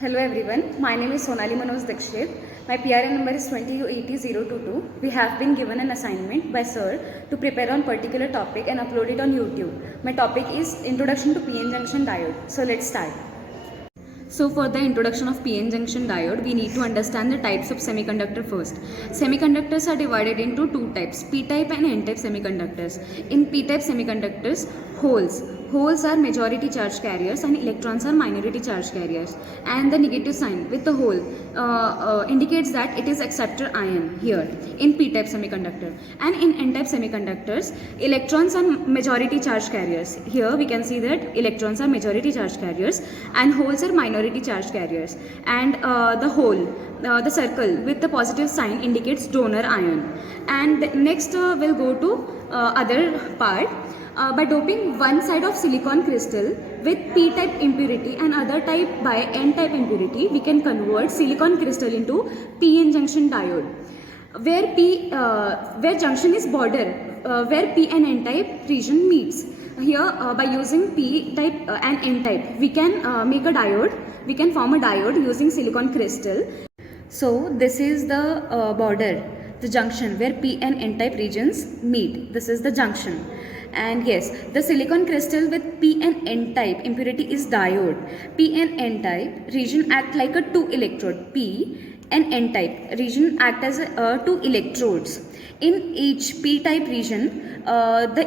Hello everyone, my name is Sonali Manoj Dixit. My PRN number is 20UET022. We have been given an assignment by sir to prepare on particular topic and upload it on YouTube. My topic is Introduction to PN Junction Diode. So let's start. So for the introduction of PN junction diode, we need to understand the types of semiconductor first. Semiconductors are divided into two types, p-type and n-type semiconductors. In p-type semiconductors, holes are majority charge carriers and electrons are minority charge carriers, and the negative sign with the hole indicates that it is acceptor ion here in p-type semiconductor. And in n-type semiconductors, electrons are majority charge carriers. Here we can see that electrons are majority charge carriers and holes are minority charge carriers, and the circle with the positive sign indicates donor ion. And next we'll go to other part. By doping one side of silicon crystal with p-type impurity and other type by n-type impurity, we can convert silicon crystal into PN junction diode, where junction is border, where p and n-type region meets. Here by using p-type and n-type, we can make a diode. We can form a diode using silicon crystal. So this is the border, the junction where p and n-type regions meet. This is the junction. And yes, the silicon crystal with p and n-type impurity is diode. P and n-type region act like a two electrode. P and n-type region act as two electrodes. In each p-type region,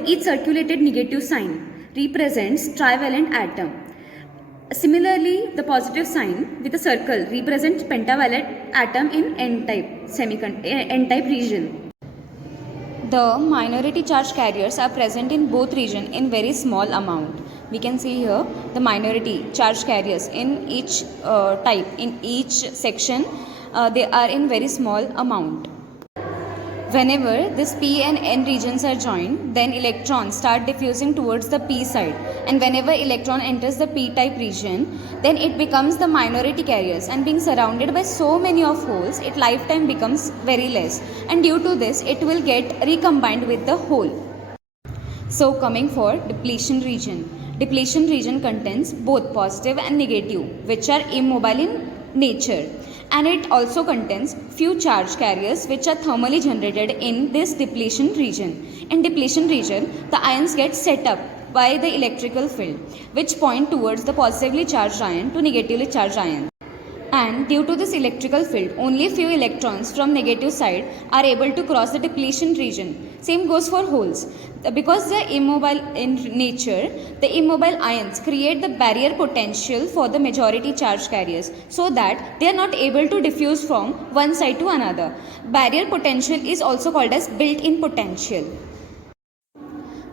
each circulated negative sign represents trivalent atom. Similarly, the positive sign with a circle represents pentavalent atom in n-type region. The minority charge carriers are present in both regions in very small amount. We can see here the minority charge carriers in each type, in each section, they are in very small amount. Whenever this p and n regions are joined, then electrons start diffusing towards the p side, and whenever electron enters the p-type region, then it becomes the minority carriers, and being surrounded by so many of holes, its lifetime becomes very less, and due to this it will get recombined with the hole. So coming for depletion region. Depletion region contains both positive and negative, which are immobile in nature. And it also contains few charge carriers which are thermally generated in this depletion region. In depletion region, the ions get set up by the electrical field, which point towards the positively charged ion to negatively charged ion. And due to this electrical field, only few electrons from negative side are able to cross the depletion region. Same goes for holes. Because they are immobile in nature, the immobile ions create the barrier potential for the majority charge carriers, so that they are not able to diffuse from one side to another. Barrier potential is also called as built-in potential.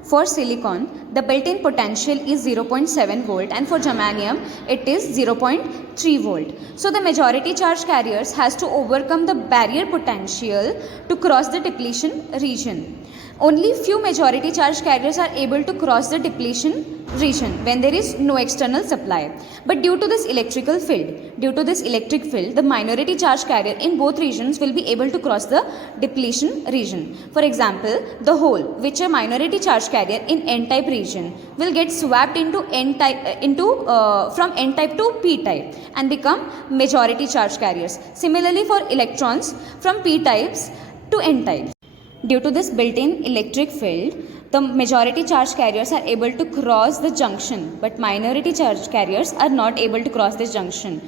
For silicon, the built-in potential is 0.7 volt, and for germanium it is 0.3 volt. So the majority charge carriers has to overcome the barrier potential to cross the depletion region. Only few majority charge carriers are able to cross the depletion region when there is no external supply. But due to this electric field, the minority charge carrier in both regions will be able to cross the depletion region. For example, the hole, which a minority charge carrier in n-type region, will get swapped into from n-type to p-type and become majority charge carriers. Similarly, for electrons from p-types to n-types. Due to this built-in electric field, the majority charge carriers are able to cross the junction, but minority charge carriers are not able to cross this junction.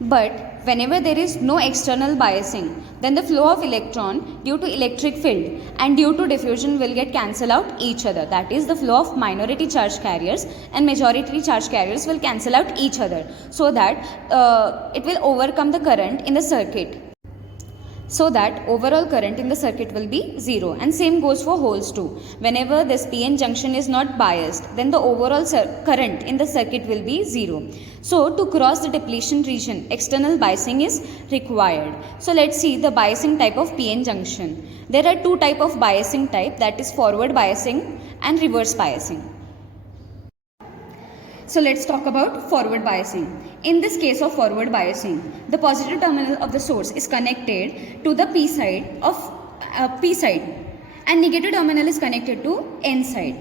But whenever there is no external biasing, then the flow of electron due to electric field and due to diffusion will get cancel out each other. That is, the flow of minority charge carriers and majority charge carriers will cancel out each other, so that it will overcome the current in the circuit. So that overall current in the circuit will be 0, and same goes for holes too. Whenever this PN junction is not biased, then the overall current in the circuit will be 0. So to cross the depletion region, external biasing is required. So let's see the biasing type of PN junction. There are two type of biasing type, that is forward biasing and reverse biasing. So let's talk about forward biasing. In this case of forward biasing, the positive terminal of the source is connected to the P side and negative terminal is connected to N side.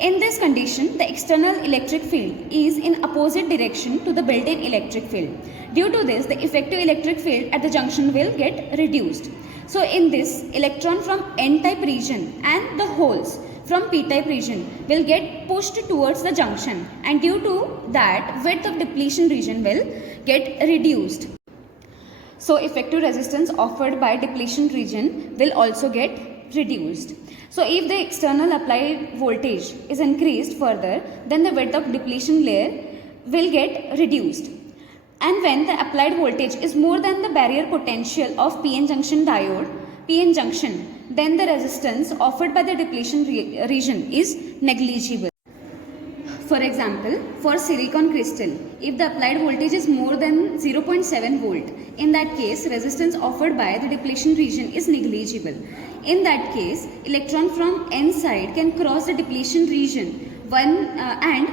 In this condition, the external electric field is in opposite direction to the built-in electric field. Due to this, the effective electric field at the junction will get reduced. So in this, electron from N-type region and the holes from P-type region will get pushed towards the junction, and due to that, width of depletion region will get reduced. So effective resistance offered by depletion region will also get reduced. So if the external applied voltage is increased further, then the width of depletion layer will get reduced. And when the applied voltage is more than the barrier potential of PN junction diode, PN junction, then the resistance offered by the depletion region is negligible. For example, for silicon crystal, if the applied voltage is more than 0.7 volt, in that case, resistance offered by the depletion region is negligible. In that case, electron from N side can cross the depletion region and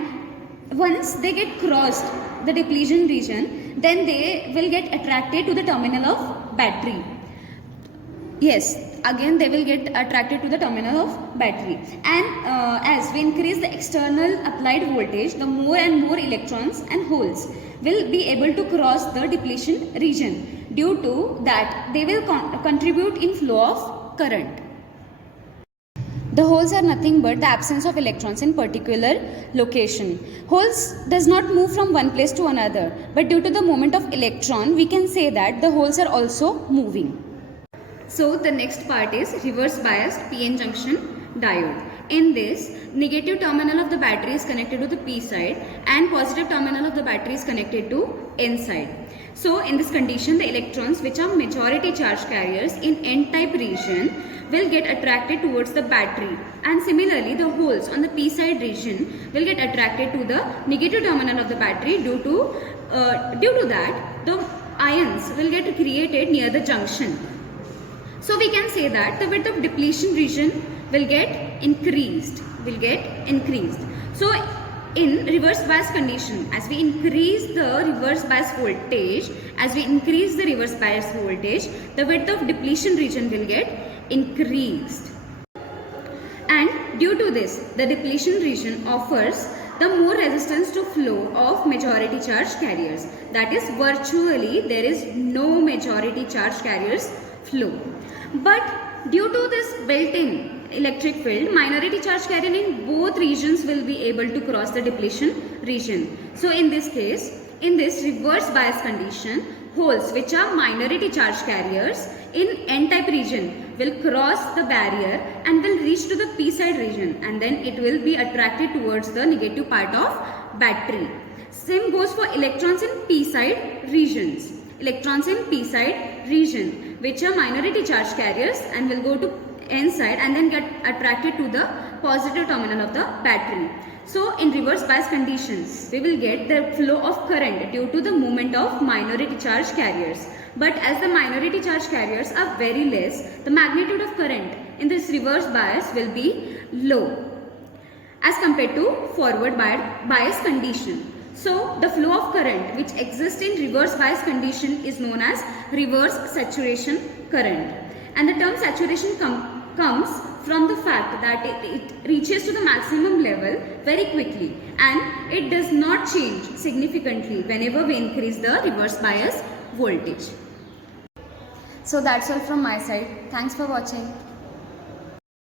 once they get crossed the depletion region, then they will get attracted to the terminal of battery. Yes, again they will get attracted to the terminal of battery, and as we increase the external applied voltage, the more and more electrons and holes will be able to cross the depletion region. Due to that, they will contribute in flow of current. The holes are nothing but the absence of electrons in particular location. Holes does not move from one place to another, but due to the movement of electron, we can say that the holes are also moving. So the next part is reverse biased PN junction diode. In this, negative terminal of the battery is connected to the P side and positive terminal of the battery is connected to N side. So in this condition, the electrons which are majority charge carriers in N-type region will get attracted towards the battery, and similarly the holes on the P side region will get attracted to the negative terminal of the battery. Due to that, the ions will get created near the junction. So we can say that the width of depletion region will get increased. So in reverse bias condition, as we increase the reverse bias voltage, the width of depletion region will get increased. And due to this, the depletion region offers the more resistance to flow of majority charge carriers. That is, virtually there is no majority charge carriers flow. But due to this built-in electric field, minority charge carrier in both regions will be able to cross the depletion region. So in this case, in this reverse bias condition, holes which are minority charge carriers in N-type region will cross the barrier and will reach to the P side region, and then it will be attracted towards the negative part of battery. Same goes for electrons in P side regions. Which are minority charge carriers and will go to N side and then get attracted to the positive terminal of the battery. So in reverse bias conditions, we will get the flow of current due to the movement of minority charge carriers. But as the minority charge carriers are very less, the magnitude of current in this reverse bias will be low as compared to forward bias condition. So the flow of current which exists in reverse bias condition is known as reverse saturation current. And the term saturation comes from the fact that it reaches to the maximum level very quickly, and it does not change significantly whenever we increase the reverse bias voltage. So that's all from my side. Thanks for watching.